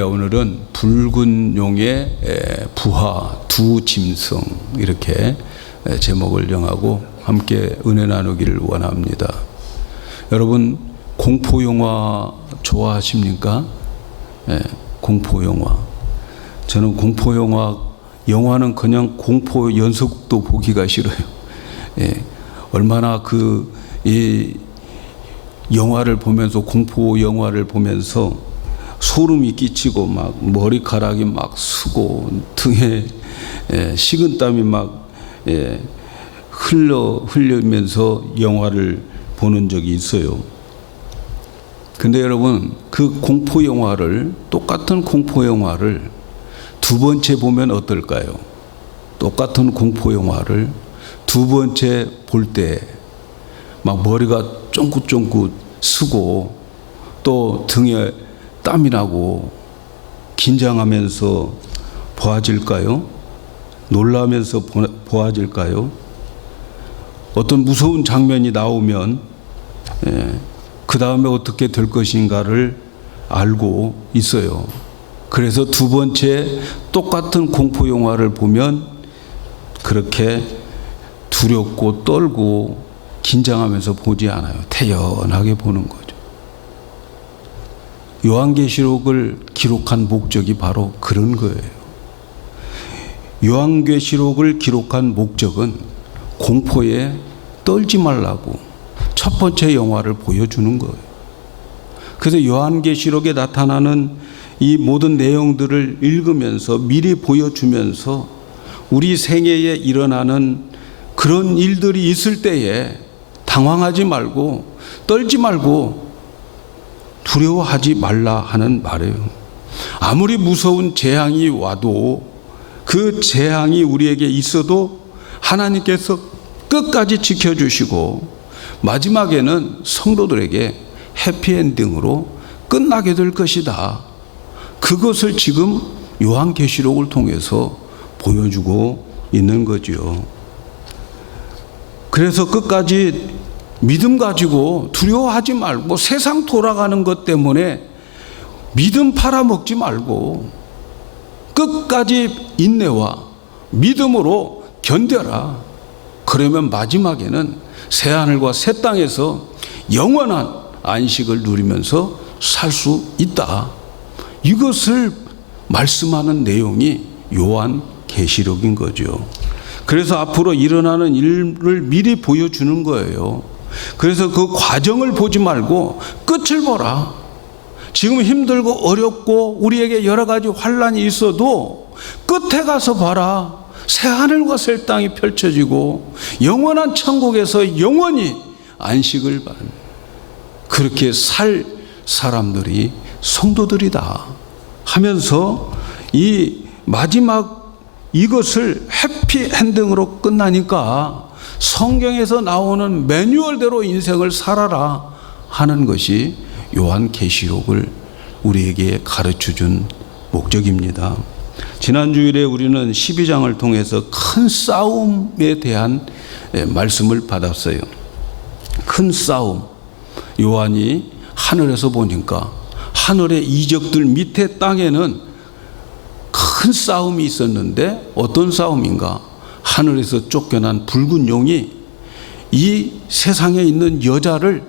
할렐루야. 오늘은 붉은 용의 부하 두 짐승, 이렇게 제목을 정하고 함께 은혜 나누기를 원합니다. 여러분, 공포 영화 좋아하십니까? 공포 영화. 저는 공포 영화는 그냥 공포 연속도 보기가 싫어요. 얼마나 이 영화를 보면서, 공포 영화를 보면서 소름이 끼치고 막 머리카락이 막 쓰고 등에 식은땀이 막 흘리면서 영화를 보는 적이 있어요. 근데 여러분, 그 공포 영화를, 똑같은 공포 영화를 두 번째 보면 어떨까요? 똑같은 공포 영화를 두 번째 볼 때 막 머리가 쫑긋쫑긋 쓰고 또 등에 땀이 나고 긴장하면서 보아질까요? 놀라면서 보아질까요? 어떤 무서운 장면이 나오면 그 다음에 어떻게 될 것인가를 알고 있어요. 그래서 두 번째 똑같은 공포 영화를 보면 그렇게 두렵고 떨고 긴장하면서 보지 않아요. 태연하게 보는 거죠. 요한계시록을 기록한 목적이 바로 그런 거예요. 요한계시록을 기록한 목적은 공포에 떨지 말라고 첫 번째 영화를 보여주는 거예요. 그래서 요한계시록에 나타나는 이 모든 내용들을 읽으면서 미리 보여주면서 우리 생애에 일어나는 그런 일들이 있을 때에 당황하지 말고 떨지 말고 두려워하지 말라 하는 말이에요. 아무리 무서운 재앙이 와도 그 재앙이 우리에게 있어도 하나님께서 끝까지 지켜주시고 마지막에는 성도들에게 해피엔딩으로 끝나게 될 것이다. 그것을 지금 요한계시록을 통해서 보여주고 있는 거죠. 그래서 끝까지 믿음 가지고 두려워하지 말고, 세상 돌아가는 것 때문에 믿음 팔아먹지 말고 끝까지 인내와 믿음으로 견뎌라. 그러면 마지막에는 새하늘과 새 땅에서 영원한 안식을 누리면서 살 수 있다. 이것을 말씀하는 내용이 요한계시록인 거죠. 그래서 앞으로 일어나는 일을 미리 보여주는 거예요. 그래서 그 과정을 보지 말고 끝을 보라. 지금 힘들고 어렵고 우리에게 여러 가지 환란이 있어도 끝에 가서 봐라. 새하늘과 새 땅이 펼쳐지고 영원한 천국에서 영원히 안식을 받는, 그렇게 살 사람들이 성도들이다 하면서 이 마지막 이것을 해피엔딩으로 끝나니까 성경에서 나오는 매뉴얼대로 인생을 살아라 하는 것이 요한계시록을 우리에게 가르쳐준 목적입니다. 지난 주일에 우리는 12장을 통해서 큰 싸움에 대한 말씀을 받았어요. 큰 싸움. 요한이 하늘에서 보니까 하늘의 이적들 밑에 땅에는 큰 싸움이 있었는데, 어떤 싸움인가? 하늘에서 쫓겨난 붉은 용이 이 세상에 있는 여자를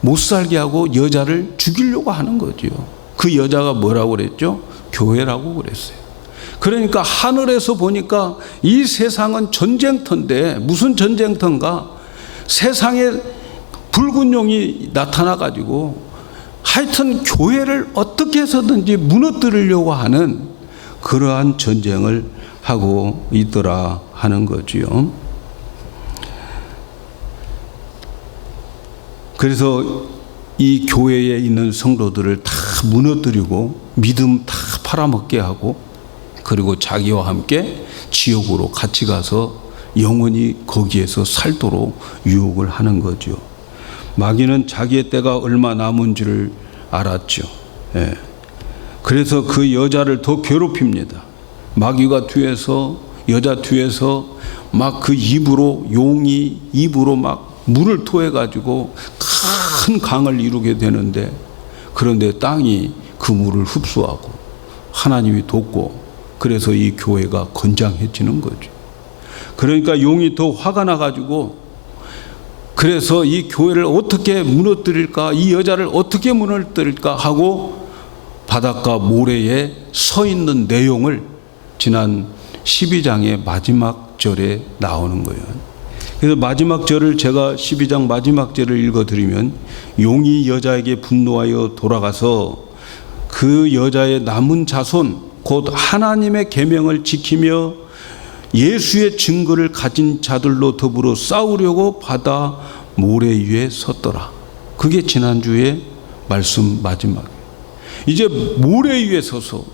못 살게 하고 여자를 죽이려고 하는 거죠. 그 여자가 뭐라고 그랬죠? 교회라고 그랬어요. 그러니까 하늘에서 보니까 이 세상은 전쟁터인데, 무슨 전쟁터인가? 세상에 붉은 용이 나타나 가지고 하여튼 교회를 어떻게 해서든지 무너뜨리려고 하는 그러한 전쟁을 하고 있더라 하는 거지요. 그래서 이 교회에 있는 성도들을 다 무너뜨리고 믿음 다 팔아먹게 하고, 그리고 자기와 함께 지옥으로 같이 가서 영원히 거기에서 살도록 유혹을 하는 거죠. 마귀는 자기의 때가 얼마 남은 줄을 알았죠. 그래서 그 여자를 더 괴롭힙니다. 마귀가 뒤에서, 여자 뒤에서 막 그 입으로, 용이 입으로 막 물을 토해 가지고 큰 강을 이루게 되는데, 그런데 땅이 그 물을 흡수하고 하나님이 돕고 그래서 이 교회가 건장해지는 거죠. 그러니까 용이 더 화가 나가지고 그래서 이 교회를 어떻게 무너뜨릴까, 이 여자를 어떻게 무너뜨릴까 하고 바닷가 모래에 서 있는 내용을 지난 12장의 마지막 절에 나오는 거예요. 그래서 마지막 절을 제가 12장 마지막 절을 읽어드리면 용이 여자에게 분노하여 돌아가서 그 여자의 남은 자손 곧 하나님의 계명을 지키며 예수의 증거를 가진 자들로 더불어 싸우려고 바다 모래 위에 섰더라. 그게 지난주에 말씀 마지막이에요. 이제 모래 위에 서서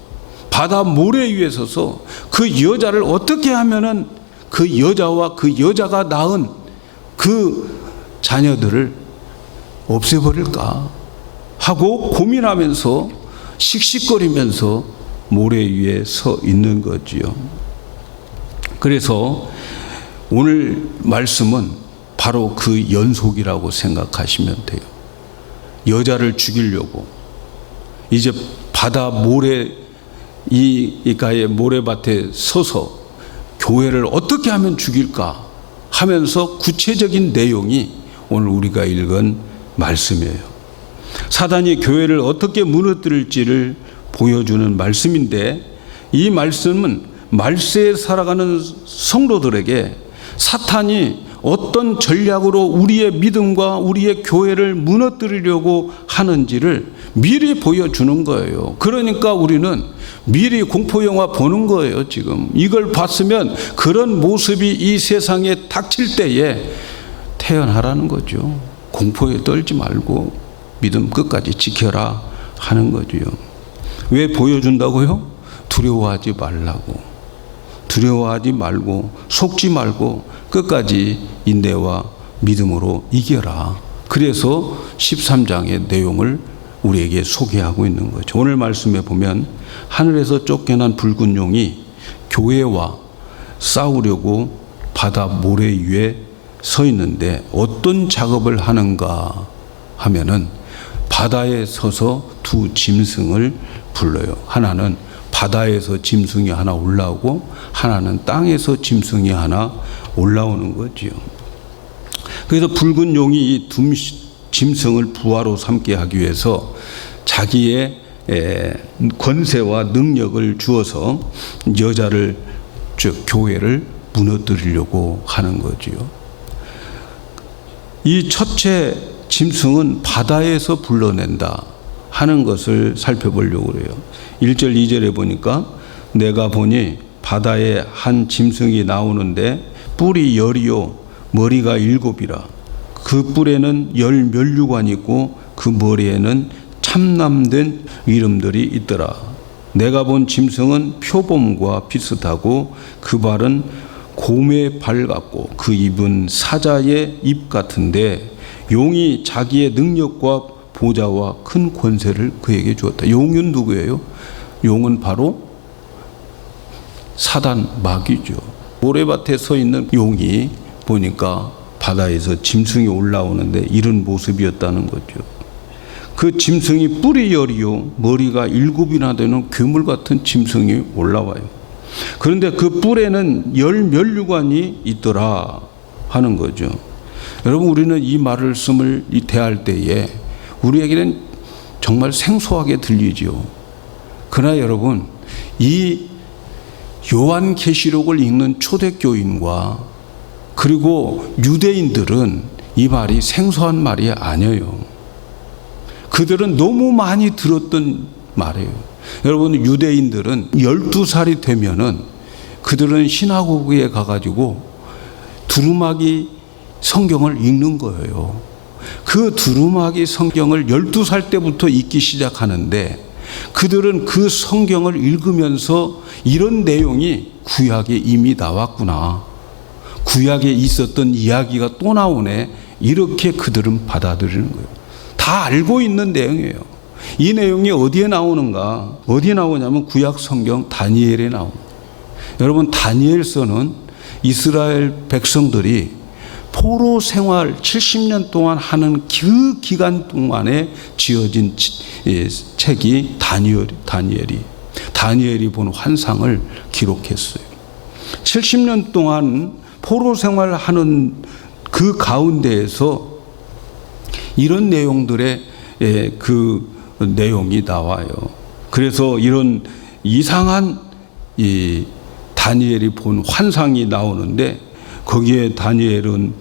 바다 모래 위에 서서 그 여자를 어떻게 하면은 그 여자와 그 여자가 낳은 그 자녀들을 없애버릴까 하고 고민하면서 씩씩거리면서 모래 위에 서 있는 거지요. 그래서 오늘 말씀은 바로 그 연속이라고 생각하시면 돼요. 여자를 죽이려고 이제 바다 모래 이가의 모래밭에 서서 교회를 어떻게 하면 죽일까 하면서 구체적인 내용이 오늘 우리가 읽은 말씀이에요. 사단이 교회를 어떻게 무너뜨릴지를 보여주는 말씀인데 이 말씀은 말세에 살아가는 성도들에게 사탄이 어떤 전략으로 우리의 믿음과 우리의 교회를 무너뜨리려고 하는지를 미리 보여주는 거예요. 그러니까 우리는 미리 공포영화 보는 거예요. 지금 이걸 봤으면 그런 모습이 이 세상에 닥칠 때에 태어나라는 거죠. 공포에 떨지 말고 믿음 끝까지 지켜라 하는 거죠. 왜 보여준다고요? 두려워하지 말라고. 두려워하지 말고 속지 말고 끝까지 인내와 믿음으로 이겨라. 그래서 13장의 내용을 우리에게 소개하고 있는 거죠. 오늘 말씀에 보면 하늘에서 쫓겨난 붉은 용이 교회와 싸우려고 바다 모래 위에 서 있는데 어떤 작업을 하는가 하면은 바다에 서서 두 짐승을 불러요. 하나는 바다에서 짐승이 하나 올라오고 하나는 땅에서 짐승이 하나 올라오는 거지요. 그래서 붉은 용이 이 두 짐승을 부하로 삼게 하기 위해서 자기의 권세와 능력을 주어서 여자를 즉 교회를 무너뜨리려고 하는 거지요. 이 첫째 짐승은 바다에서 불러낸다 하는 것을 살펴보려고 그래요. 1절 2절에 보니까 내가 보니 바다에 한 짐승이 나오는데 뿔이 10이요 머리가 7이라. 그 뿔에는 10 면류관이 있고 그 머리에는 참남된 이름들이 있더라. 내가 본 짐승은 표범과 비슷하고 그 발은 곰의 발 같고 그 입은 사자의 입 같은데 용이 자기의 능력과 보좌와 큰 권세를 그에게 주었다. 용은 누구예요? 용은 바로 사단 마귀죠. 모래밭에 서 있는 용이 보니까 바다에서 짐승이 올라오는데 이런 모습이었다는 거죠. 그 짐승이 뿔이 10이요 머리가 7이나 되는 괴물 같은 짐승이 올라와요. 그런데 그 뿔에는 10 면류관이 있더라 하는 거죠. 여러분 우리는 이 말씀을 대할 때에 우리에게는 정말 생소하게 들리죠. 그러나 여러분 이 요한계시록을 읽는 초대교인과 그리고 유대인들은 이 말이 생소한 말이 아니에요. 그들은 너무 많이 들었던 말이에요. 여러분 유대인들은 12살이 되면은 그들은 시나고그에 가가지고 두루마기 성경을 읽는 거예요. 그 두루마기 성경을 12살 때부터 읽기 시작하는데 그들은 그 성경을 읽으면서 이런 내용이 구약에 이미 나왔구나. 구약에 있었던 이야기가 또 나오네. 이렇게 그들은 받아들이는 거예요. 다 알고 있는 내용이에요. 이 내용이 어디에 나오는가? 어디에 나오냐면 구약 성경 다니엘에 나옵니다. 여러분 다니엘서는 이스라엘 백성들이 포로 생활 70년 동안 하는 그 기간 동안에 지어진 책이 다니엘이. 다니엘이 본 환상을 기록했어요. 70년 동안 포로 생활하는 그 가운데에서 이런 내용들의 그 내용이 나와요. 그래서 이런 이상한 이 다니엘이 본 환상이 나오는데, 거기에 다니엘은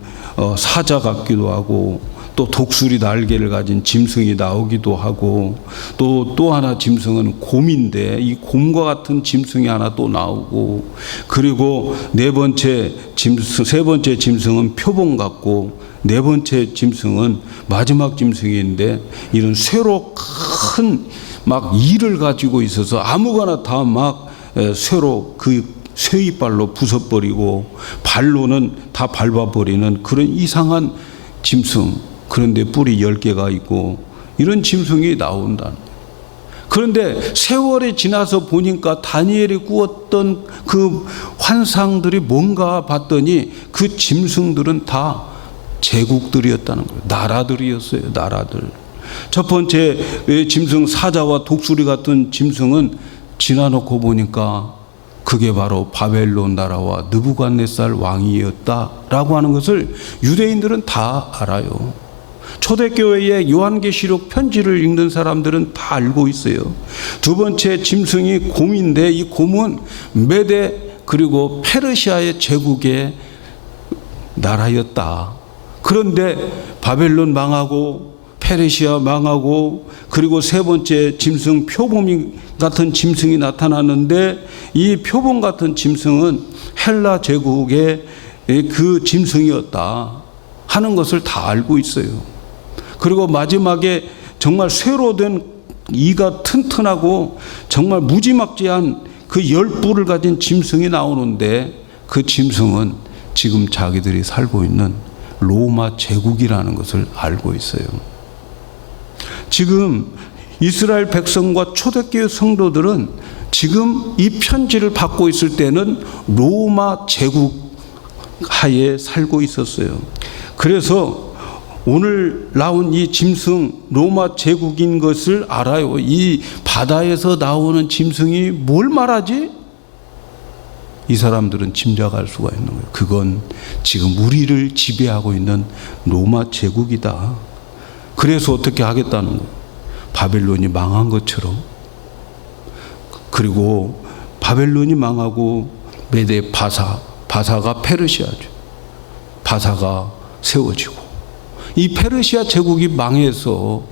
사자 같기도 하고, 또 독수리 날개를 가진 짐승이 나오기도 하고, 또 하나 짐승은 곰인데 이 곰과 같은 짐승이 하나 또 나오고, 그리고 세 번째 짐승은 표범 같고, 네 번째 짐승은 마지막 짐승인데 이런 쇠로 큰 막 이를 가지고 있어서 아무거나 다 막 쇠로 그 쇠이빨로 부숴버리고 발로는 다 밟아버리는 그런 이상한 짐승. 그런데 뿔이 10개가 있고 이런 짐승이 나온다는 거예요. 그런데 세월이 지나서 보니까 다니엘이 꾸었던 그 환상들이 뭔가 봤더니 그 짐승들은 다 제국들이었다는 거예요. 나라들이었어요. 나라들. 첫 번째 짐승 사자와 독수리 같은 짐승은 지나놓고 보니까 그게 바로 바벨론 나라와 느부갓네살 왕이었다라고 하는 것을 유대인들은 다 알아요. 초대교회의 요한계시록 편지를 읽는 사람들은 다 알고 있어요. 두 번째 짐승이 곰인데 이 곰은 메데 그리고 페르시아의 제국의 나라였다. 그런데 바벨론 망하고 페르시아 망하고, 그리고 세 번째 짐승 표범 같은 짐승이 나타났는데 이 표범 같은 짐승은 헬라 제국의 그 짐승이었다 하는 것을 다 알고 있어요. 그리고 마지막에 정말 쇠로 된 이가 튼튼하고 정말 무지막지한 그 10뿔을 가진 짐승이 나오는데, 그 짐승은 지금 자기들이 살고 있는 로마 제국이라는 것을 알고 있어요. 지금 이스라엘 백성과 초대교회 성도들은 지금 이 편지를 받고 있을 때는 로마 제국 하에 살고 있었어요. 그래서 오늘 나온 이 짐승 로마 제국인 것을 알아요. 이 바다에서 나오는 짐승이 뭘 말하지? 이 사람들은 짐작할 수가 있는 거예요. 그건 지금 우리를 지배하고 있는 로마 제국이다. 그래서 어떻게 하겠다는 거예요. 바벨론이 망한 것처럼. 그리고 바벨론이 망하고 메데 바사가 페르시아죠. 바사가 세워지고, 이 페르시아 제국이 망해서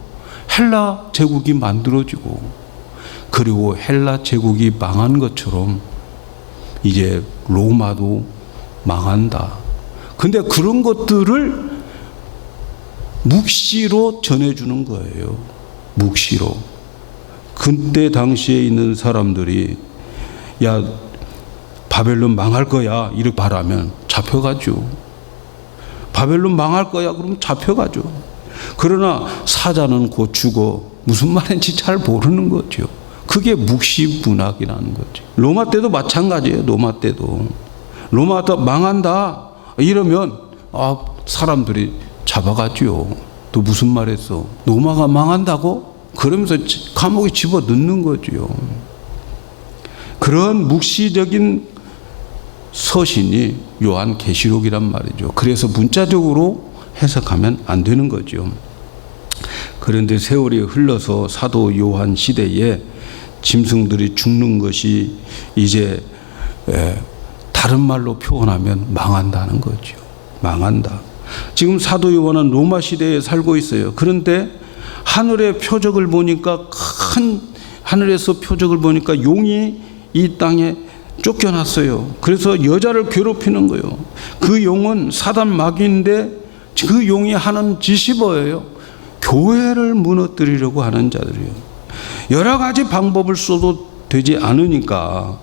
헬라 제국이 만들어지고, 그리고 헬라 제국이 망한 것처럼 이제 로마도 망한다. 근데 그런 것들을 묵시로 전해주는 거예요. 묵시로. 그때 당시에 있는 사람들이 야 바벨론 망할 거야 이렇게 말하면 잡혀가죠. 바벨론 망할 거야 그러면 잡혀가죠. 그러나 사자는 곧 죽어 무슨 말인지 잘 모르는 거죠. 그게 묵시 문학이라는 거죠. 로마 때도 마찬가지예요. 로마도 망한다 이러면 사람들이 잡아가죠. 또 무슨 말했어? 로마가 망한다고? 그러면서 감옥에 집어넣는 거죠. 그런 묵시적인 서신이 요한계시록이란 말이죠. 그래서 문자적으로 해석하면 안 되는 거죠. 그런데 세월이 흘러서 사도 요한 시대에 짐승들이 죽는 것이 이제 다른 말로 표현하면 망한다는 거죠. 망한다. 지금 사도 요한은 로마 시대에 살고 있어요. 그런데 하늘의 표적을 보니까 하늘에서 표적을 보니까 용이 이 땅에 쫓겨났어요. 그래서 여자를 괴롭히는 거예요. 그 용은 사단 마귀인데 그 용이 하는 짓이 뭐예요? 교회를 무너뜨리려고 하는 자들이에요. 여러 가지 방법을 써도 되지 않으니까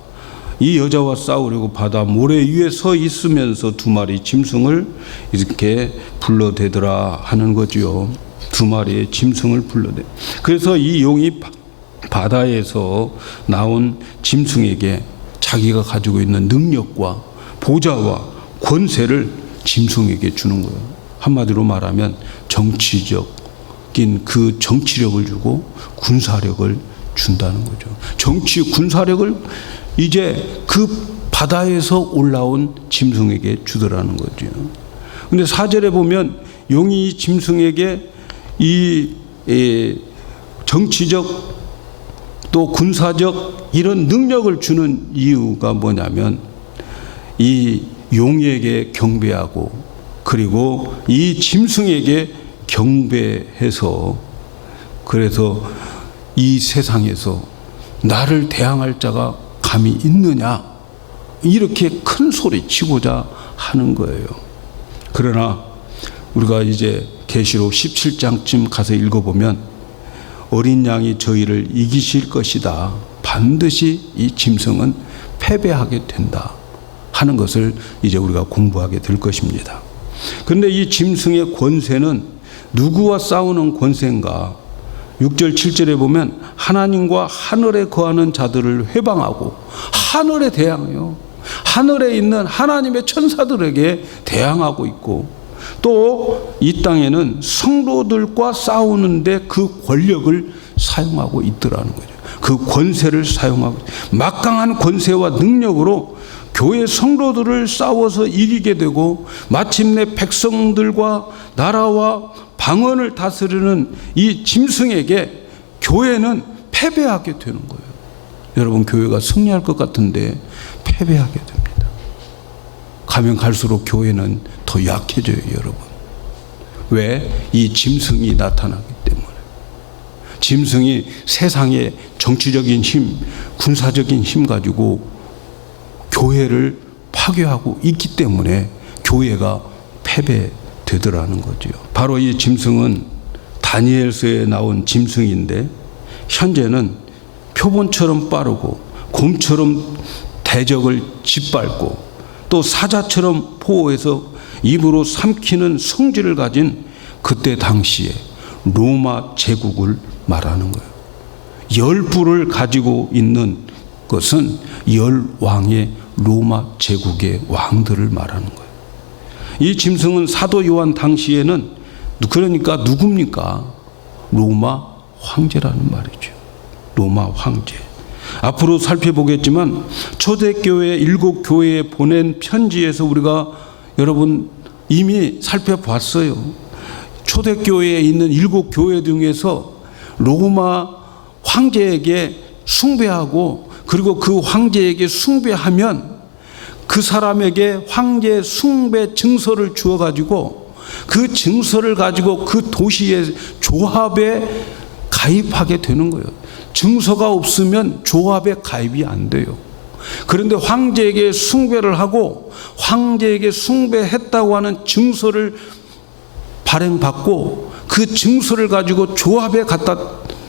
이 여자와 싸우려고 바다 모래 위에 서 있으면서 두 마리 짐승을 이렇게 불러대더라 하는 거죠. 두 마리의 짐승을 불러대. 그래서 이 용이 바다에서 나온 짐승에게 자기가 가지고 있는 능력과 보좌와 권세를 짐승에게 주는 거예요. 한마디로 말하면 정치적인 그 정치력을 주고 군사력을 준다는 거죠. 정치 군사력을 이제 그 바다에서 올라온 짐승에게 주더라는 거죠. 근데 4절에 보면 용이 이 짐승에게 이 정치적 또 군사적 이런 능력을 주는 이유가 뭐냐면 이 용에게 경배하고 그리고 이 짐승에게 경배해서 그래서 이 세상에서 나를 대항할 자가 감히 있느냐 이렇게 큰 소리 치고자 하는 거예요. 그러나 우리가 이제 계시록 17장쯤 가서 읽어보면 어린 양이 저희를 이기실 것이다. 반드시 이 짐승은 패배하게 된다 하는 것을 이제 우리가 공부하게 될 것입니다. 그런데 이 짐승의 권세는 누구와 싸우는 권세인가? 6절 7절에 보면 하나님과 하늘에 거하는 자들을 회방하고 하늘에 대항해요. 하늘에 있는 하나님의 천사들에게 대항하고 있고 또 이 땅에는 성도들과 싸우는데 그 권력을 사용하고 있더라는 거죠. 그 권세를 사용하고 막강한 권세와 능력으로 교회 성도들을 싸워서 이기게 되고 마침내 백성들과 나라와 방언을 다스리는 이 짐승에게 교회는 패배하게 되는 거예요. 여러분 교회가 승리할 것 같은데 패배하게 됩니다. 가면 갈수록 교회는 더 약해져요, 여러분. 왜? 이 짐승이 나타나기 때문에. 짐승이 세상의 정치적인 힘, 군사적인 힘 가지고 교회를 파괴하고 있기 때문에 교회가 패배되더라는 거죠. 바로 이 짐승은 다니엘서에 나온 짐승인데 현재는 표본처럼 빠르고 곰처럼 대적을 짓밟고 또 사자처럼 포효해서 입으로 삼키는 성질을 가진 그때 당시에 로마 제국을 말하는 거예요. 10부를 가지고 있는 것은 10왕의 로마 제국의 왕들을 말하는 거예요. 이 짐승은 사도 요한 당시에는 그러니까 누굽니까? 로마 황제라는 말이죠. 로마 황제. 앞으로 살펴보겠지만 초대교회 7교회에 보낸 편지에서 우리가 여러분 이미 살펴봤어요. 초대교회에 있는 7교회 중에서 로마 황제에게 숭배하고 그리고 그 황제에게 숭배하면 그 사람에게 황제 숭배 증서를 주어가지고 그 증서를 가지고 그 도시의 조합에 가입하게 되는 거예요. 증서가 없으면 조합에 가입이 안 돼요. 그런데 황제에게 숭배를 하고 황제에게 숭배했다고 하는 증서를 발행받고 그 증서를 가지고 조합에 갖다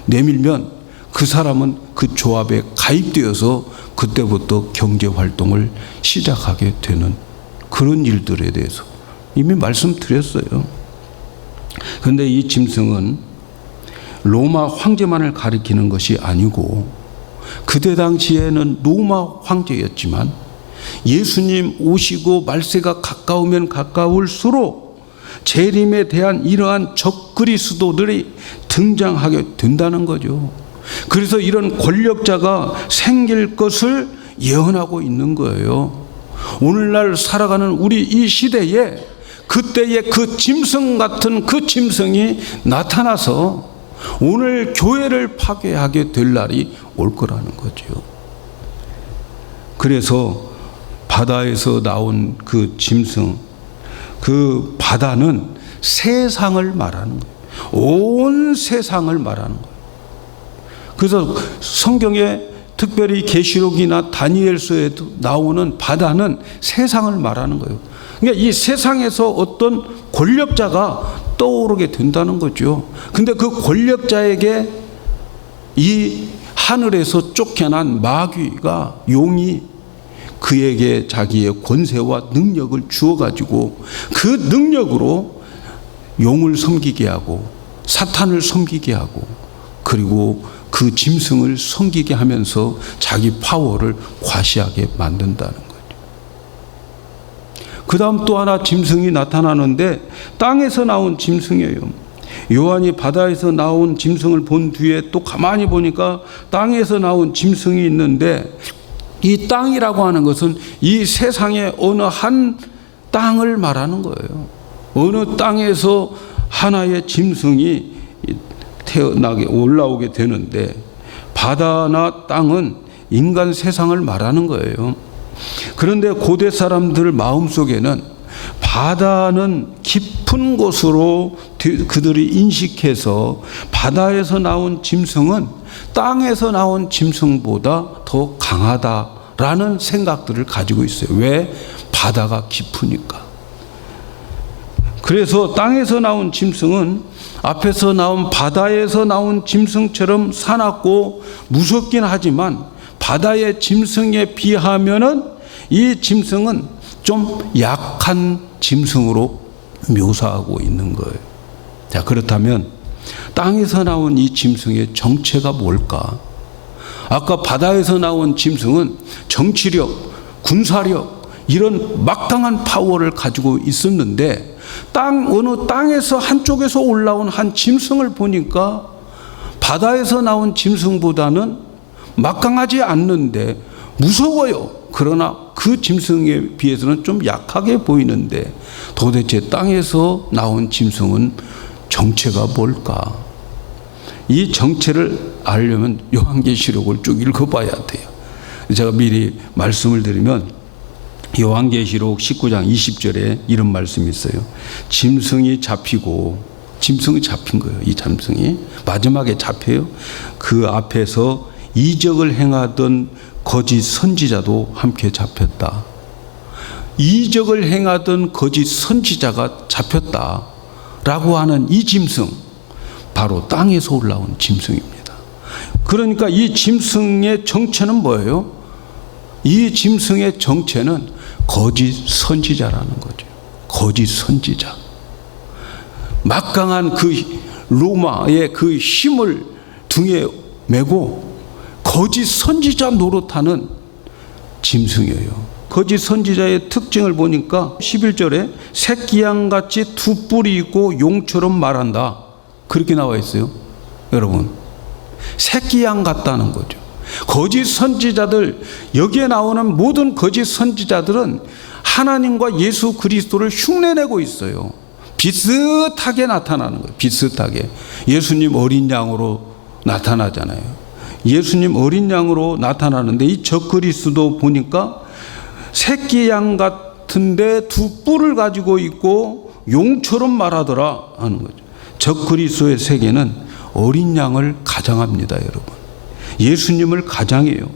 내밀면 그 사람은 그 조합에 가입되어서 그때부터 경제활동을 시작하게 되는 그런 일들에 대해서 이미 말씀드렸어요. 그런데 이 짐승은 로마 황제만을 가리키는 것이 아니고 그때 당시에는 로마 황제였지만 예수님 오시고 말세가 가까우면 가까울수록 재림에 대한 이러한 적그리스도들이 등장하게 된다는 거죠. 그래서 이런 권력자가 생길 것을 예언하고 있는 거예요. 오늘날 살아가는 우리 이 시대에 그때의 그 짐승 같은 그 짐승이 나타나서 오늘 교회를 파괴하게 될 날이 올 거라는 거죠. 그래서 바다에서 나온 그 짐승, 그 바다는 세상을 말하는 거예요. 온 세상을 말하는 거예요. 그래서 성경에 특별히 계시록이나 다니엘서에도 나오는 바다는 세상을 말하는 거예요. 그러니까 이 세상에서 어떤 권력자가 떠오르게 된다는 거죠. 근데 그 권력자에게 이 하늘에서 쫓겨난 마귀가 용이 그에게 자기의 권세와 능력을 주어가지고 그 능력으로 용을 섬기게 하고 사탄을 섬기게 하고 그리고 그 짐승을 섬기게 하면서 자기 파워를 과시하게 만든다는 거죠. 그 다음 또 하나 짐승이 나타나는데 땅에서 나온 짐승이에요. 요한이 바다에서 나온 짐승을 본 뒤에 또 가만히 보니까 땅에서 나온 짐승이 있는데, 이 땅이라고 하는 것은 이 세상의 어느 한 땅을 말하는 거예요. 어느 땅에서 하나의 짐승이 태어나게 올라오게 되는데, 바다나 땅은 인간 세상을 말하는 거예요. 그런데 고대 사람들 마음속에는 바다는 깊은 곳으로 그들이 인식해서 바다에서 나온 짐승은 땅에서 나온 짐승보다 더 강하다라는 생각들을 가지고 있어요. 왜? 바다가 깊으니까. 그래서 땅에서 나온 짐승은 앞에서 나온 바다에서 나온 짐승처럼 사납고 무섭긴 하지만, 바다의 짐승에 비하면은 이 짐승은 좀 약한 짐승으로 묘사하고 있는 거예요. 자, 그렇다면 땅에서 나온 이 짐승의 정체가 뭘까? 아까 바다에서 나온 짐승은 정치력, 군사력, 이런 막강한 파워를 가지고 있었는데, 어느 땅에서 한쪽에서 올라온 한 짐승을 보니까 바다에서 나온 짐승보다는 막강하지 않는데 무서워요. 그러나 그 짐승에 비해서는 좀 약하게 보이는데, 도대체 땅에서 나온 짐승은 정체가 뭘까? 이 정체를 알려면 요한계시록을 쭉 읽어봐야 돼요. 제가 미리 말씀을 드리면, 요한계시록 19장 20절에 이런 말씀이 있어요. 짐승이 잡히고, 짐승이 잡힌 거예요. 이 짐승이 마지막에 잡혀요. 그 앞에서 이적을 행하던 거짓 선지자도 함께 잡혔다. 이적을 행하던 거짓 선지자가 잡혔다라고 하는 이 짐승, 바로 땅에서 올라온 짐승입니다. 그러니까 이 짐승의 정체는 뭐예요? 이 짐승의 정체는 거짓 선지자라는 거죠. 거짓 선지자. 막강한 그 로마의 그 힘을 등에 메고 거짓 선지자 노릇하는 짐승이에요. 거짓 선지자의 특징을 보니까 11절에 새끼양같이 두 뿔이 있고 용처럼 말한다, 그렇게 나와 있어요. 여러분, 새끼양 같다는 거죠. 거짓 선지자들, 여기에 나오는 모든 거짓 선지자들은 하나님과 예수 그리스도를 흉내내고 있어요. 비슷하게 나타나는 거예요. 비슷하게. 예수님 어린 양으로 나타나잖아요. 예수님 어린 양으로 나타나는데, 이 적그리스도 보니까 새끼 양 같은데 두 뿔을 가지고 있고 용처럼 말하더라 하는 거죠. 적그리스도의 세계는 어린 양을 가장합니다, 여러분. 예수님을 가장해요.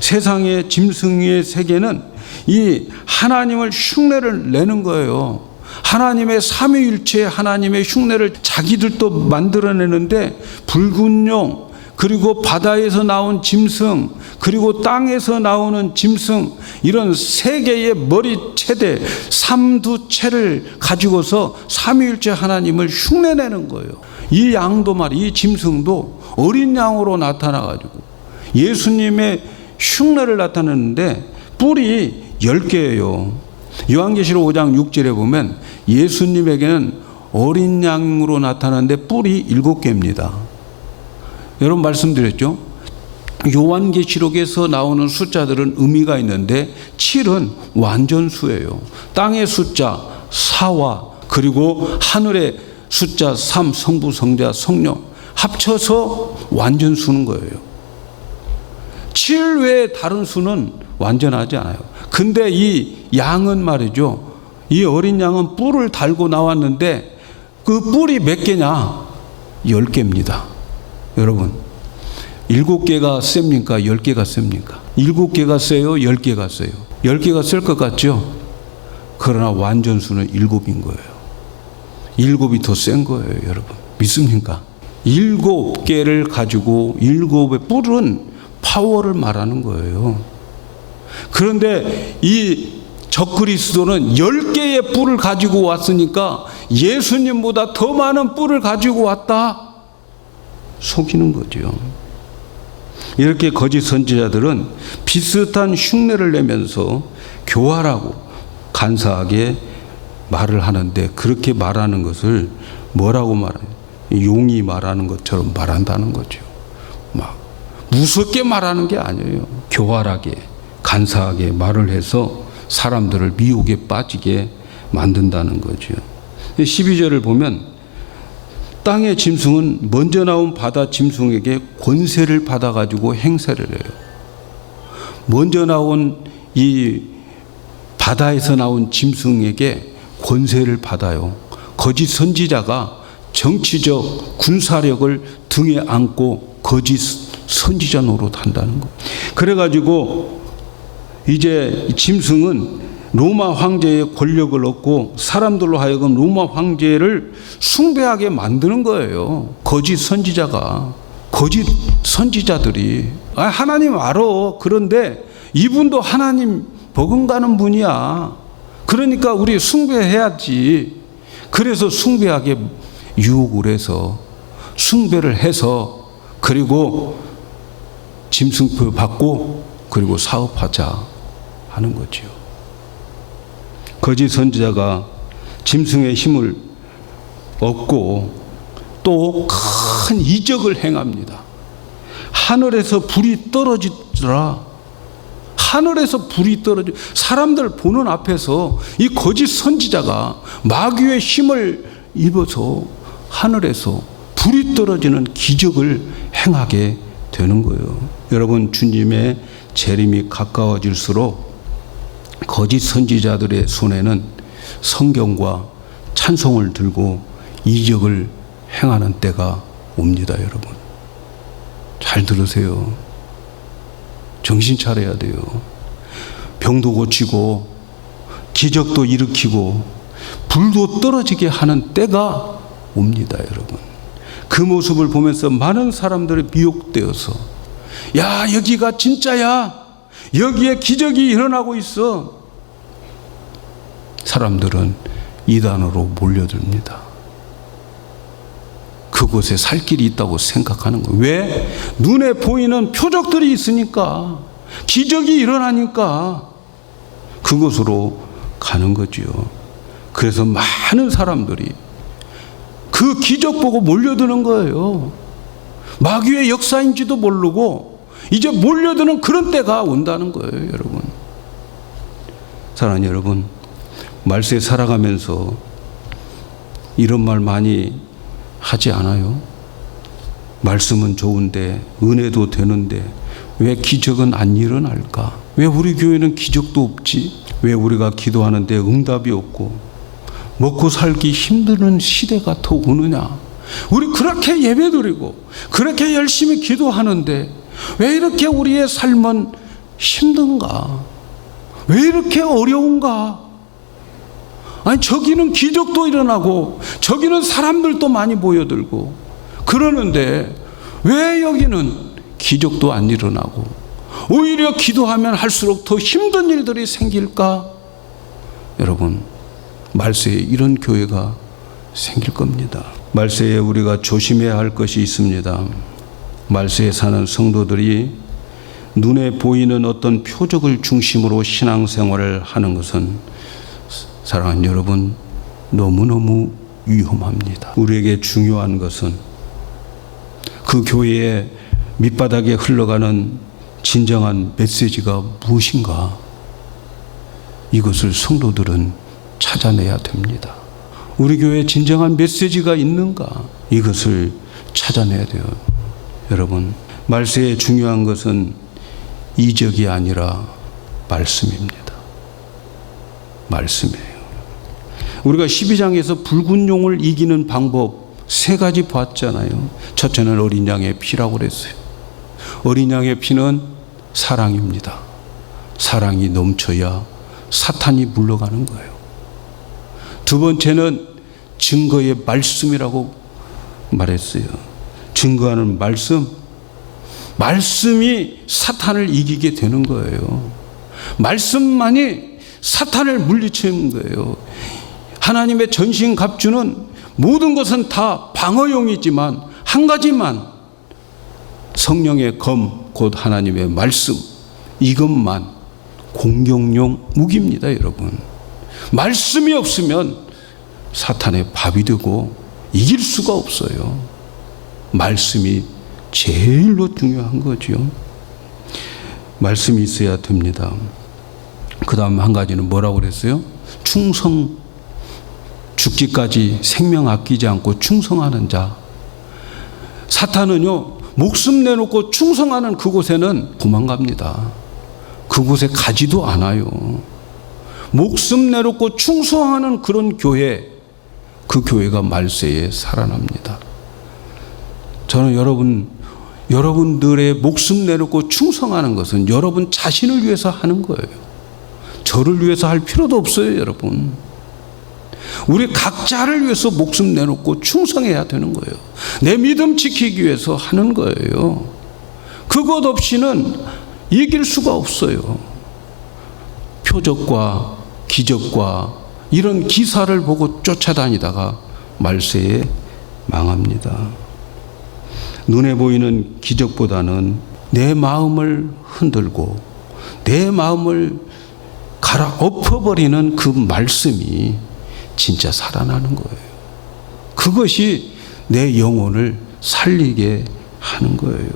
세상의 짐승의 세계는 이 하나님을 흉내를 내는 거예요. 하나님의 삼위일체 하나님의 흉내를 자기들도 만들어내는데, 붉은 용, 그리고 바다에서 나온 짐승, 그리고 땅에서 나오는 짐승, 이런 세 개의 머리채대, 삼두체를 가지고서 삼위일체 하나님을 흉내내는 거예요. 이 양도 말이야, 이 짐승도 어린 양으로 나타나가지고 예수님의 흉내를 나타내는데, 뿔이 10개예요. 요한계시록 5장 6절에 보면 예수님에게는 어린 양으로 나타나는데 뿔이 7개입니다. 여러분 말씀드렸죠? 요한계시록에서 나오는 숫자들은 의미가 있는데 7은 완전수예요. 땅의 숫자 4와 그리고 하늘의 숫자 3, 성부, 성자, 성령 합쳐서 완전수는 거예요. 7 외에 다른 수는 완전하지 않아요. 근데 이 양은 말이죠, 이 어린 양은 뿔을 달고 나왔는데 그 뿔이 몇 개냐? 10개입니다. 여러분, 7개가 셉니까? 10개가 셉니까? 7개가 세요? 10개가 세요? 10개가 셀 것 같죠? 그러나 완전수는 7인 거예요. 7이 더 센 거예요, 여러분. 믿습니까? 7개를 가지고 7의 뿔은 파워를 말하는 거예요. 그런데 이 적그리스도는 10개의 뿔을 가지고 왔으니까 예수님보다 더 많은 뿔을 가지고 왔다, 속이는 거죠. 이렇게 거짓 선지자들은 비슷한 흉내를 내면서 교활하고 간사하게 말을 하는데, 그렇게 말하는 것을 뭐라고 말해요? 용이 말하는 것처럼 말한다는 거죠. 막 무섭게 말하는 게 아니에요. 교활하게, 간사하게 말을 해서 사람들을 미혹에 빠지게 만든다는 거죠. 12절을 보면 땅의 짐승은 먼저 나온 바다 짐승에게 권세를 받아가지고 행세를 해요. 먼저 나온 이 바다에서 나온 짐승에게 권세를 받아요. 거짓 선지자가 정치적 군사력을 등에 안고 거짓 선지자 노릇한다는 거. 그래가지고 이제 짐승은 로마 황제의 권력을 얻고 사람들로 하여금 로마 황제를 숭배하게 만드는 거예요. 거짓 선지자가, 거짓 선지자들이. 하나님 알아. 그런데 이분도 하나님 버금가는 분이야. 그러니까 우리 숭배해야지. 그래서 숭배하게 유혹을 해서 숭배를 해서 그리고 짐승표 받고 그리고 사업하자 하는 거지요. 거짓 선지자가 짐승의 힘을 얻고 또 큰 이적을 행합니다. 하늘에서 불이 떨어지더라. 하늘에서 불이 떨어져 사람들 보는 앞에서 이 거짓 선지자가 마귀의 힘을 입어서 하늘에서 불이 떨어지는 기적을 행하게 되는 거예요. 여러분, 주님의 재림이 가까워질수록 거짓 선지자들의 손에는 성경과 찬송을 들고 이적을 행하는 때가 옵니다. 여러분, 잘 들으세요. 정신 차려야 돼요. 병도 고치고 기적도 일으키고 불도 떨어지게 하는 때가 옵니다. 여러분, 그 모습을 보면서 많은 사람들이 미혹되어서 야, 여기가 진짜야, 여기에 기적이 일어나고 있어, 사람들은 이단으로 몰려듭니다. 그곳에 살 길이 있다고 생각하는 거예요. 왜? 눈에 보이는 표적들이 있으니까, 기적이 일어나니까 그곳으로 가는 거지요. 그래서 많은 사람들이 그 기적 보고 몰려드는 거예요. 마귀의 역사인지도 모르고 이제 몰려드는 그런 때가 온다는 거예요. 여러분, 사랑하는 여러분, 말세에 살아가면서 이런 말 많이 하지 않아요? 말씀은 좋은데, 은혜도 되는데 왜 기적은 안 일어날까? 왜 우리 교회는 기적도 없지? 왜 우리가 기도하는데 응답이 없고 먹고 살기 힘드는 시대가 더 오느냐? 우리 그렇게 예배드리고 그렇게 열심히 기도하는데 왜 이렇게 우리의 삶은 힘든가? 왜 이렇게 어려운가? 아니, 저기는 기적도 일어나고 저기는 사람들도 많이 모여들고 그러는데 왜 여기는 기적도 안 일어나고 오히려 기도하면 할수록 더 힘든 일들이 생길까? 여러분, 말세에 이런 교회가 생길 겁니다. 말세에 우리가 조심해야 할 것이 있습니다. 말세에 사는 성도들이 눈에 보이는 어떤 표적을 중심으로 신앙생활을 하는 것은, 사랑하는 여러분, 너무너무 위험합니다. 우리에게 중요한 것은 그 교회의 밑바닥에 흘러가는 진정한 메시지가 무엇인가, 이것을 성도들은 찾아내야 됩니다. 우리 교회에 진정한 메시지가 있는가, 이것을 찾아내야 돼요. 여러분, 말세에 중요한 것은 이적이 아니라 말씀입니다. 말씀이에요. 우리가 12장에서 붉은 용을 이기는 방법 3가지 봤잖아요. 첫째는 어린 양의 피라고 그랬어요. 어린 양의 피는 사랑입니다. 사랑이 넘쳐야 사탄이 물러가는 거예요. 두 번째는 증거의 말씀이라고 말했어요. 증거하는 말씀. 말씀이 사탄을 이기게 되는 거예요. 말씀만이 사탄을 물리치는 거예요. 하나님의 전신갑주는 모든 것은 다 방어용이지만 한 가지만, 성령의 검, 곧 하나님의 말씀, 이것만 공격용 무기입니다. 여러분, 말씀이 없으면 사탄의 밥이 되고 이길 수가 없어요. 말씀이 제일로 중요한 거죠. 말씀이 있어야 됩니다. 그 다음 한 가지는 뭐라고 그랬어요? 충성, 죽기까지 생명 아끼지 않고 충성하는 자. 사탄은요, 목숨 내놓고 충성하는 그곳에는 도망갑니다. 그곳에 가지도 않아요. 목숨 내놓고 충성하는 그런 교회, 그 교회가 말세에 살아납니다. 저는 여러분들의 목숨 내놓고 충성하는 것은 여러분 자신을 위해서 하는 거예요. 저를 위해서 할 필요도 없어요, 여러분. 우리 각자를 위해서 목숨 내놓고 충성해야 되는 거예요. 내 믿음 지키기 위해서 하는 거예요. 그것 없이는 이길 수가 없어요. 표적과 기적과 이런 기사를 보고 쫓아다니다가 말세에 망합니다. 눈에 보이는 기적보다는 내 마음을 흔들고 내 마음을 갈아엎어버리는 그 말씀이 진짜 살아나는 거예요. 그것이 내 영혼을 살리게 하는 거예요.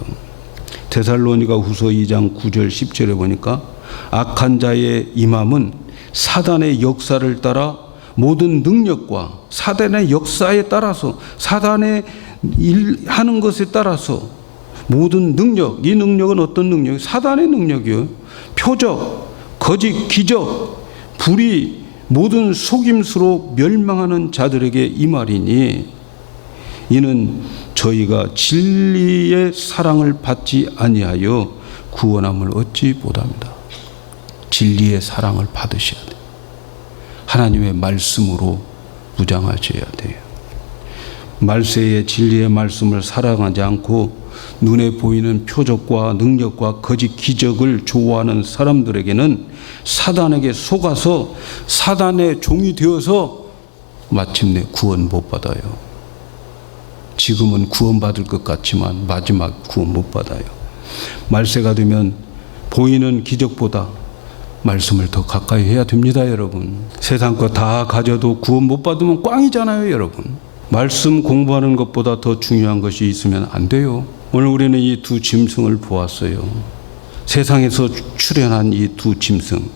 데살로니가 후서 2장 9절 10절에 보니까 악한 자의 임함은 사단의 역사를 따라 모든 능력과 사단의 역사에 따라서 사단의 일하는 것에 따라서 모든 능력, 이 능력은 어떤 능력이에요? 사단의 능력이에요. 표적, 거짓, 기적, 불의, 모든 속임수로 멸망하는 자들에게 임하리니 이는 저희가 진리의 사랑을 받지 아니하여 구원함을 얻지 못합니다. 진리의 사랑을 받으셔야 돼요. 하나님의 말씀으로 무장하셔야 돼요. 말세에 진리의 말씀을 사랑하지 않고 눈에 보이는 표적과 능력과 거짓 기적을 좋아하는 사람들에게는 사단에게 속아서 사단의 종이 되어서 마침내 구원 못 받아요. 지금은 구원받을 것 같지만 마지막 구원 못 받아요. 말세가 되면 보이는 기적보다 말씀을 더 가까이 해야 됩니다, 여러분. 세상 거 다 가져도 구원 못 받으면 꽝이잖아요, 여러분. 말씀 공부하는 것보다 더 중요한 것이 있으면 안 돼요. 오늘 우리는 이 두 짐승을 보았어요. 세상에서 출현한 이 두 짐승.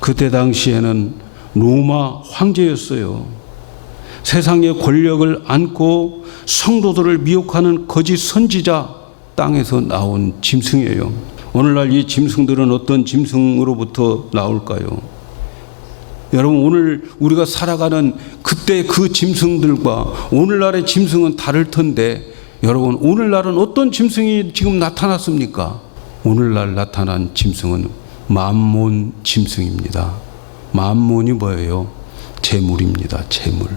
그때 당시에는 로마 황제였어요. 세상의 권력을 안고 성도들을 미혹하는 거짓 선지자, 땅에서 나온 짐승이에요. 오늘날 이 짐승들은 어떤 짐승으로부터 나올까요? 여러분, 오늘 우리가 살아가는 그때 그 짐승들과 오늘날의 짐승은 다를 텐데, 여러분, 오늘날은 어떤 짐승이 지금 나타났습니까? 오늘날 나타난 짐승은 만몬 짐승입니다. 만몬이 뭐예요? 재물입니다. 재물.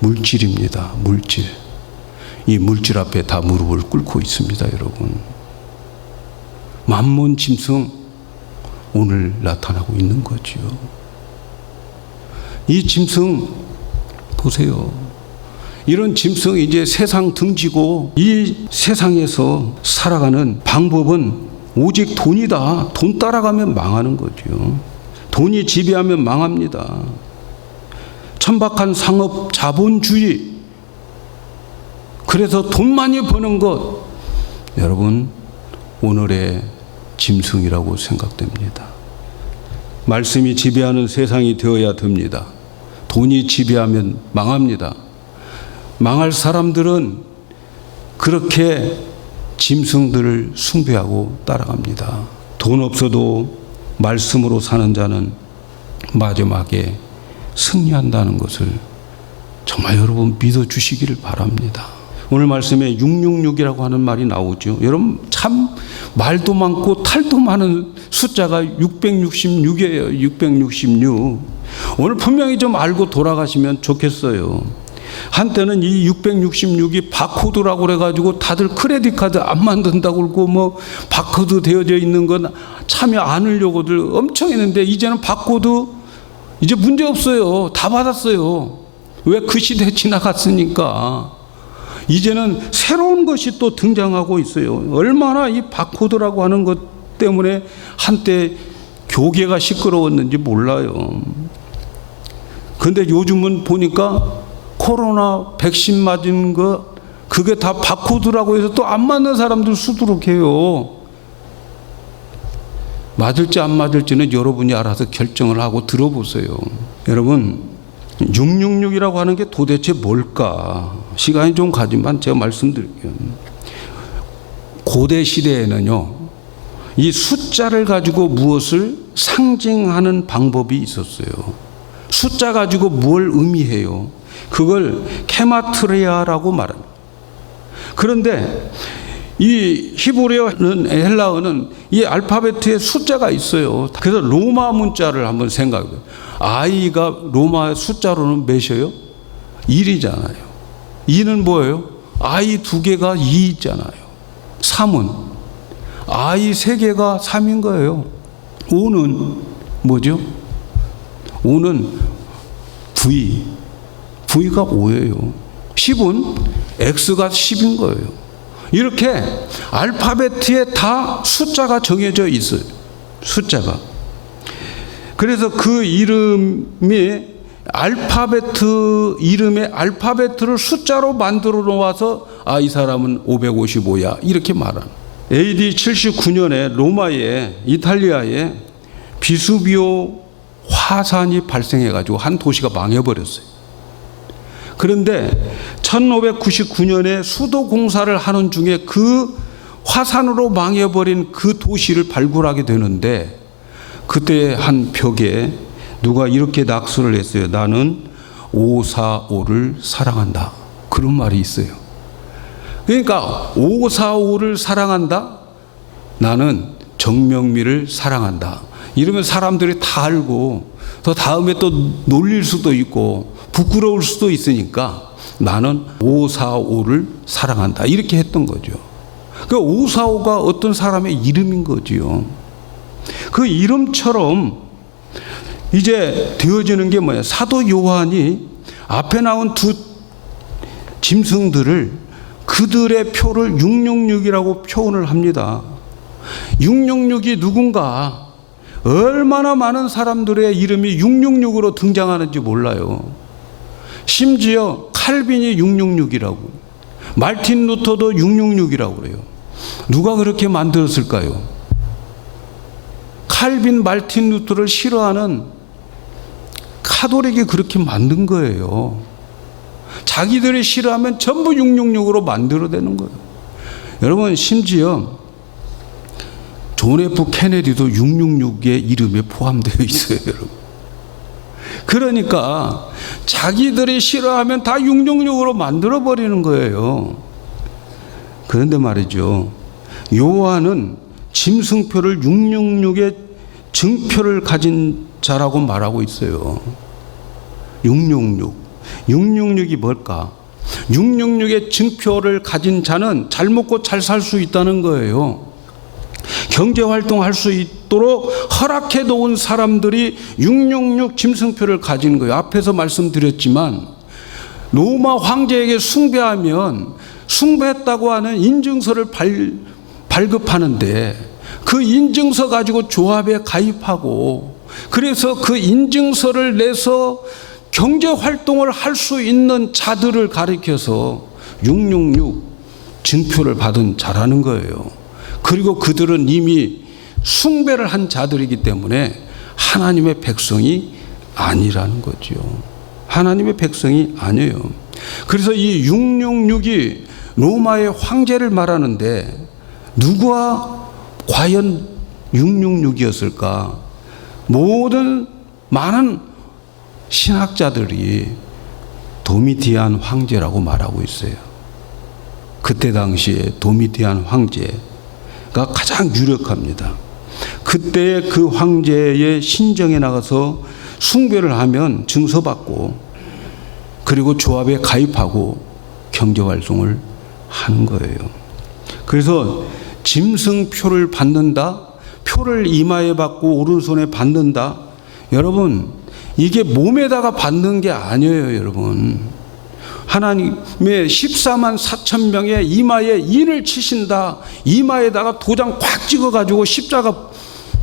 물질입니다. 물질. 이 물질 앞에 다 무릎을 꿇고 있습니다, 여러분. 만몬 짐승, 오늘 나타나고 있는 거지요. 이 짐승 보세요. 이런 짐승이 이제 세상 등지고 이 세상에서 살아가는 방법은 오직 돈이다. 돈 따라가면 망하는 거죠. 돈이 지배하면 망합니다. 천박한 상업 자본주의. 그래서 돈 많이 버는 것, 여러분, 오늘의 짐승이라고 생각됩니다. 말씀이 지배하는 세상이 되어야 됩니다. 돈이 지배하면 망합니다. 망할 사람들은 그렇게 짐승들을 숭배하고 따라갑니다. 돈 없어도 말씀으로 사는 자는 마지막에 승리한다는 것을 정말 여러분 믿어주시기를 바랍니다. 오늘 말씀에 666이라고 하는 말이 나오죠. 여러분, 참 말도 많고 탈도 많은 숫자가 666이에요. 666. 오늘 분명히 좀 알고 돌아가시면 좋겠어요. 한때는 이 666이 바코드라고 그래가지고 다들 크레딧 카드 안 만든다고 그러고 뭐 바코드 되어져 있는 건 참여 안 하려고들 엄청 했는데, 이제는 바코드 이제 문제 없어요. 다 받았어요. 왜? 그 시대 지나갔으니까. 이제는 새로운 것이 또 등장하고 있어요. 얼마나 이 바코드라고 하는 것 때문에 한때 교계가 시끄러웠는지 몰라요. 그런데 요즘은 보니까 코로나 백신 맞은 거 그게 다 바코드라고 해서 또 안 맞는 사람들 수두룩해요. 맞을지 안 맞을지는 여러분이 알아서 결정을 하고 들어보세요. 여러분, 666이라고 하는 게 도대체 뭘까? 시간이 좀 가지만 제가 말씀드릴게요. 고대 시대에는요, 이 숫자를 가지고 무엇을 상징하는 방법이 있었어요. 숫자 가지고 뭘 의미해요? 그걸 케마트리아라고 말합니다. 그런데 이 히브리어는 헬라어는 이 알파벳에 숫자가 있어요. 그래서 로마 문자를 한번 생각해요. I가 로마 숫자로는 몇이에요? 1이잖아요. 2는 뭐예요? I 2개가 2 있잖아요. 3은 I 3개가 3인 거예요. 5는 뭐죠? 5는 V. V가 5예요. 10은 X가 10인 거예요. 이렇게 알파벳에 다 숫자가 정해져 있어요. 숫자가. 그래서 그 이름이 이름의 알파벳을 숫자로 만들어 놓아서 이 사람은 555야 이렇게 말하는. AD 79년에 로마에 이탈리아에 비수비오 화산이 발생해 가지고 한 도시가 망해버렸어요. 그런데 1599년에 수도 공사를 하는 중에 그 화산으로 망해버린 그 도시를 발굴하게 되는데, 그때 한 벽에 누가 이렇게 낙서를 했어요. 나는 545를 사랑한다. 그런 말이 있어요. 그러니까 545를 사랑한다. 나는 정명미를 사랑한다. 이러면 사람들이 다 알고 더 다음에 또 놀릴 수도 있고 부끄러울 수도 있으니까 나는 545를 사랑한다. 이렇게 했던 거죠. 그 545가 어떤 사람의 이름인 거지요. 그 이름처럼 이제 되어지는 게 뭐야? 사도 요한이 앞에 나온 두 짐승들을 그들의 표를 666이라고 표현을 합니다. 666이 누군가? 얼마나 많은 사람들의 이름이 666으로 등장하는지 몰라요. 심지어 칼빈이 666이라고, 말틴 루터도 666이라고 그래요. 누가 그렇게 만들었을까요? 칼빈, 말틴 루터를 싫어하는 카톨릭이 그렇게 만든 거예요. 자기들이 싫어하면 전부 666으로 만들어내는 거예요. 여러분, 심지어 존 F 케네디도 666의 이름에 포함되어 있어요, 여러분. 그러니까 자기들이 싫어하면 다 666으로 만들어버리는 거예요. 그런데 말이죠, 요한은 짐승표를 666의 증표를 가진 자라고 말하고 있어요. 666이 뭘까? 666의 증표를 가진 자는 잘 먹고 잘 살 수 있다는 거예요. 경제활동할 수 있도록 허락해 놓은 사람들이 666 짐승표를 가진 거예요. 앞에서 말씀드렸지만 로마 황제에게 숭배하면 숭배했다고 하는 인증서를 발급하는데 그 인증서 가지고 조합에 가입하고, 그래서 그 인증서를 내서 경제활동을 할 수 있는 자들을 가리켜서 666 증표를 받은 자라는 거예요. 그리고 그들은 이미 숭배를 한 자들이기 때문에 하나님의 백성이 아니라는 거죠. 하나님의 백성이 아니에요. 그래서 이 666이 로마의 황제를 말하는데 누가 과연 666이었을까? 모든 많은 신학자들이 도미티안 황제라고 말하고 있어요. 그때 당시에 도미티안 황제가 가장 유력합니다. 그때 그 황제의 신정에 나가서 숭배를 하면 증서받고, 그리고 조합에 가입하고 경제활동을 하는 거예요. 그래서 짐승표를 받는다, 표를 이마에 받고 오른손에 받는다. 여러분, 이게 몸에다가 받는 게 아니에요, 여러분. 하나님의 14만 4천 명의 이마에 인을 치신다, 이마에다가 도장 꽉 찍어가지고 십자가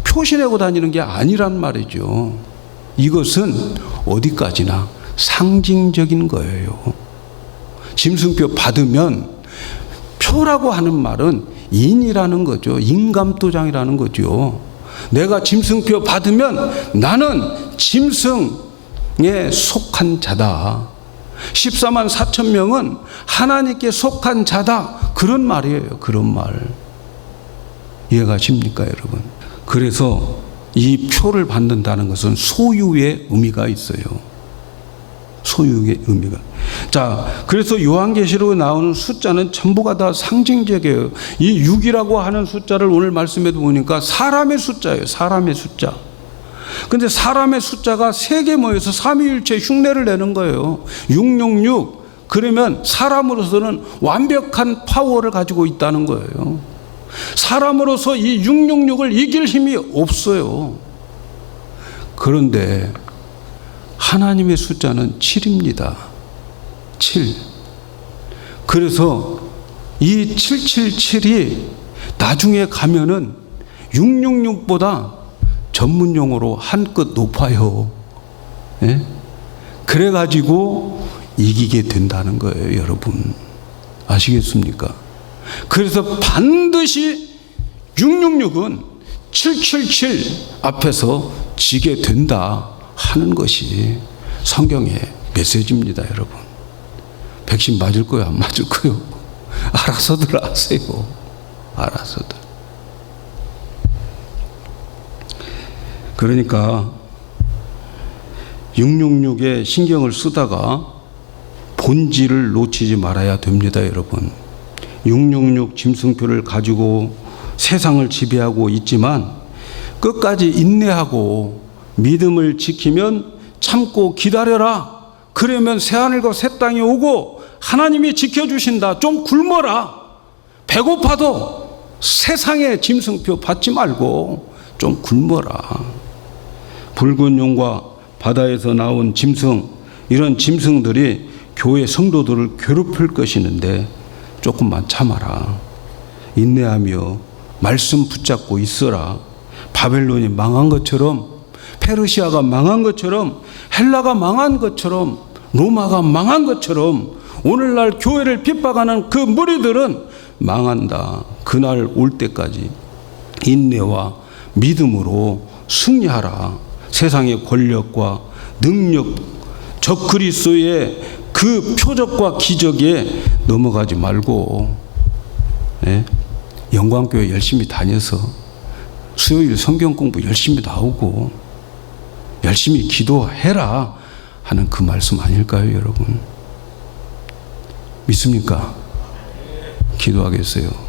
표시내고 다니는 게 아니란 말이죠. 이것은 어디까지나 상징적인 거예요. 짐승표 받으면, 표라고 하는 말은 인이라는 거죠. 인감도장이라는 거죠. 내가 짐승표 받으면 나는 짐승에 속한 자다. 14만 4천 명은 하나님께 속한 자다. 그런 말이에요. 그런 말. 이해가십니까, 여러분? 그래서 이 표를 받는다는 것은 소유의 의미가 있어요. 소유의 의미가. 자, 그래서 요한계시록에 나오는 숫자는 전부가 다 상징적이에요. 이 6이라고 하는 숫자를 오늘 말씀에도 보니까 사람의 숫자예요. 사람의 숫자. 근데 사람의 숫자가 3개 모여서 삼위일체 흉내를 내는 거예요. 666. 그러면 사람으로서는 완벽한 파워를 가지고 있다는 거예요. 사람으로서 이 666을 이길 힘이 없어요. 그런데 하나님의 숫자는 7입니다. 7. 그래서 이 777이 나중에 가면은 666보다 전문 용어로 한 끗 높아요. 예? 그래가지고 이기게 된다는 거예요, 여러분. 아시겠습니까? 그래서 반드시 666은 777 앞에서 지게 된다 하는 것이 성경의 메시지입니다, 여러분. 백신 맞을 거요, 안 맞을 거요? 알아서들 아세요. 알아서들. 그러니까 666에 신경을 쓰다가 본질을 놓치지 말아야 됩니다, 여러분. 666 짐승표를 가지고 세상을 지배하고 있지만 끝까지 인내하고 믿음을 지키면 참고 기다려라. 그러면 새하늘과 새 땅이 오고 하나님이 지켜주신다. 좀 굶어라. 배고파도 세상의 짐승표 받지 말고 좀 굶어라. 붉은 용과 바다에서 나온 짐승, 이런 짐승들이 교회 성도들을 괴롭힐 것이는데 조금만 참아라. 인내하며 말씀 붙잡고 있어라. 바벨론이 망한 것처럼, 페르시아가 망한 것처럼, 헬라가 망한 것처럼, 로마가 망한 것처럼 오늘날 교회를 핍박하는 그 무리들은 망한다. 그날 올 때까지 인내와 믿음으로 승리하라. 세상의 권력과 능력, 적그리스도의 그 표적과 기적에 넘어가지 말고, 예? 영광교회 열심히 다녀서 수요일 성경 공부 열심히 나오고 열심히 기도해라 하는 그 말씀 아닐까요, 여러분? 믿습니까? 기도하겠어요.